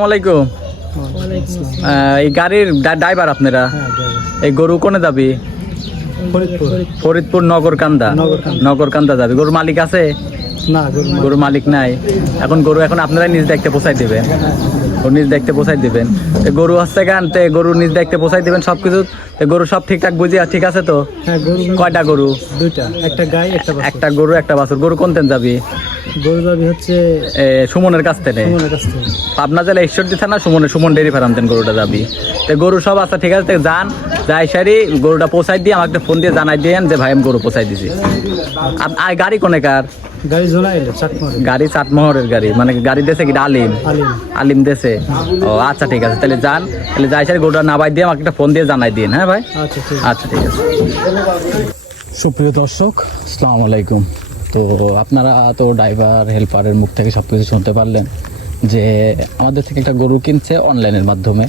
আসসালামু আলাইকুম। এই গাড়ির ড্রাইভার আপনারা? এই গরু কোনে যাবি? ফরিদপুর নগরকান্দা যাবে। গরুর মালিক আছে? না, গরুর মালিক নাই। এখন গরু আপনারাই নিজ দায়িত্বে পৌঁছাই দেবেন, নিজ দায়িত্বে পৌঁছাই দেবেন। গরু হচ্ছে গান, গরু নিজ দায়িত্বে পৌঁছাই দেবেন সবকিছু। গরু সব ঠিকঠাক বুঝিয়া ঠিক আছে তো? কয়টা গরু? দুইটা, একটা গাই একটা গরু একটা বাছুর। গরু কোনতেন যাবি? গরু যাবি হচ্ছে সুমনের কাছ থেকে। পাবনা জেলা ঈশ্বরদী থানা সুমন ডেয়ারি ফার্ম দেন গরুটা যাবি। গরু সব আছে ঠিক আছে, যান যাই সারি গরুটা পৌঁছাই দিয়ে আমাকে ফোন দিয়ে জানাই দিয়েন যে ভাই আমি গরু পৌঁছাই দিছি। গাড়ি কোনে কার? গাড়ি চাটমোহরের গাড়ি, মানে গাড়ি দেশে কি আলিম দেশে? ও আচ্ছা ঠিক আছে, তাহলে যান, তাহলে যাই সারি গরুটা নামাই দিয়ে আমাকে একটা ফোন দিয়ে জানাই দিন। হ্যাঁ ভাই, আচ্ছা ঠিক আছে। সুপ্রিয় দর্শক, আসসালামু আলাইকুম। তো আপনারা তো ড্রাইভার হেল্পারের মুখ থেকে সব কিছু শুনতে পারলেন যে আমাদের থেকে একটা গরু কিনছে অনলাইনের মাধ্যমে।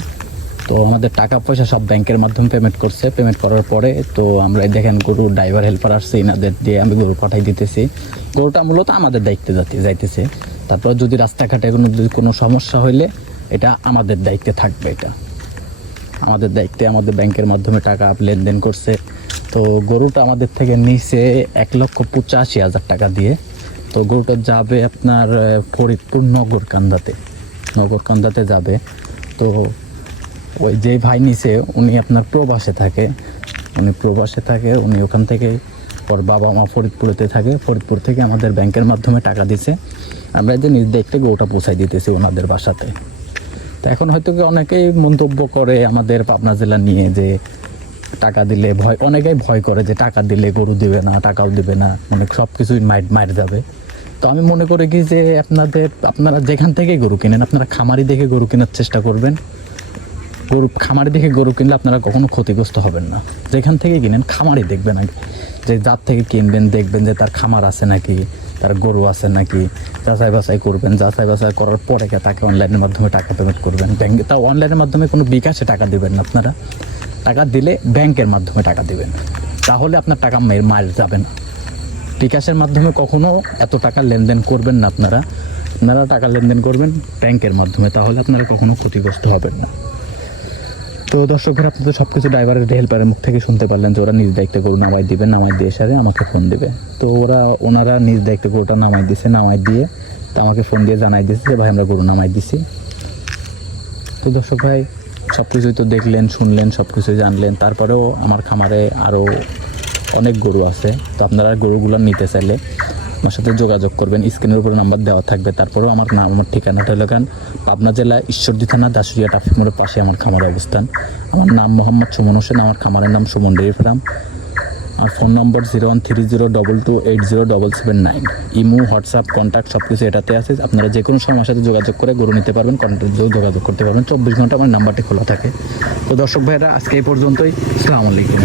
তো আমাদের টাকা পয়সা সব ব্যাংকের মাধ্যমে পেমেন্ট করছে। পেমেন্ট করার পরে তো আমরা দেখেন গরু ড্রাইভার হেল্পার আসছে, এনাদের দিয়ে আমি গরু পাঠাই দিতেছি। গরুটা মূলত আমাদের দায়িত্বে যাইতেছে। তারপর যদি রাস্তাঘাটে কোনো সমস্যা হইলে এটা আমাদের দায়িত্বে থাকবে। এটা আমাদের দায়িত্বে, আমাদের ব্যাংকের মাধ্যমে টাকা লেনদেন করছে। তো গরুটা আমাদের থেকে নিচে 1,85,000 টাকা দিয়ে। তো গরুটা যাবে আপনার ফরিদপুর নগরকান্দাতে যাবে। তো ওই যে ভাই নিচে উনি আপনার প্রবাসে থাকে, উনি ওখান থেকে ওর বাবা মা ফরিদপুরেতে থাকে। ফরিদপুর থেকে আমাদের ব্যাংকের মাধ্যমে টাকা দিছে, আমরা যে নিজ দেখতে গরুটা পৌঁছাই দিতেছি ওনাদের বাসাতে। তো এখন হয়তো অনেকেই মন্তব্য করে আমাদের পাবনা জেলা নিয়ে যে টাকা দিলে অনেকেই ভয় করে যে টাকা দিলে গরু দিবে না, টাকাও দিবে না, মানে সব কিছুই মাইর যাবে। তো আমি মনে করি কি যে আপনারা যেখান থেকে গরু কিনেন, আপনারা খামারি দেখে গরু কেনার চেষ্টা করবেন। খামারি দেখে গরু কিনলে আপনারা কখনো ক্ষতিগ্রস্ত হবেন না। যেখান থেকে কিনেন খামারি দেখবেন আগে, যে যার থেকে কিনবেন দেখবেন যে তার খামার আছে নাকি, তার গরু আছে নাকি, যাচাই বাছাই করবেন। যাচাই বাছাই করার পরে তাকে অনলাইনের মাধ্যমে টাকা পেমেন্ট করবেন। ব্যাংকে তাও অনলাইনের মাধ্যমে কোনো বিকাশে টাকা দেবেন না, আপনারা টাকা দিলে ব্যাংকের মাধ্যমে টাকা দেবেন, তাহলে আপনার টাকা মার যাবে না। বিকাশের মাধ্যমে কখনো এত টাকা লেনদেন করবেন না। আপনারা টাকা লেনদেন করবেন ব্যাংকের মাধ্যমে, তাহলে আপনারা কখনো ক্ষতিগ্রস্ত হবেন না। তো দর্শকরা, আপনি তো সব কিছু ড্রাইভারের হেল্পারের মুখ থেকে শুনতে পারলেন যে ওরা নিজ দায়িত্বে গরু নামাই দিবেন, নামাই দিয়ে সারে আমাকে ফোন দেবে। তো ওনারা নিজ দায়িত্বে গরুটা নামাই দিয়ে তো আমাকে ফোন দিয়ে জানাই দিয়েছে যে ভাই আমরা গরু নামাই দিছি। তো দর্শক ভাই, সব কিছুই তো দেখলেন, শুনলেন, সব কিছুই জানলেন। তারপরেও আমার খামারে আরও অনেক গরু আছে। তো আপনারা গরুগুলো নিতে চাইলে আমার সাথে যোগাযোগ করবেন, স্ক্রিনের উপরে নাম্বার দেওয়া থাকবে। তারপরেও আমার ঠিকানাটা হলো পাবনা জেলা ঈশ্বরদী থানা দাসুরিয়া ট্রাফিক মোড়ের পাশে আমার খামারের অবস্থান। আমার নাম মোহাম্মদ সুমন হোসেন, আমার খামারের নাম সুমন ডেয়ারি ফার্ম। আর phone number 0130228779। Imo, WhatsApp, contact সব কিছু এটাতে আছে। আপনারা যে কোনো সময় আমার সাথে যোগাযোগ করে গরু নিতে পারবেন, যোগাযোগ করতে পারবেন। 24 ঘন্টা আমার নাম্বারটি খোলা থাকে। তো দর্শক ভাইরা, আজকে এই পর্যন্তই। আসসালামু আলাইকুম।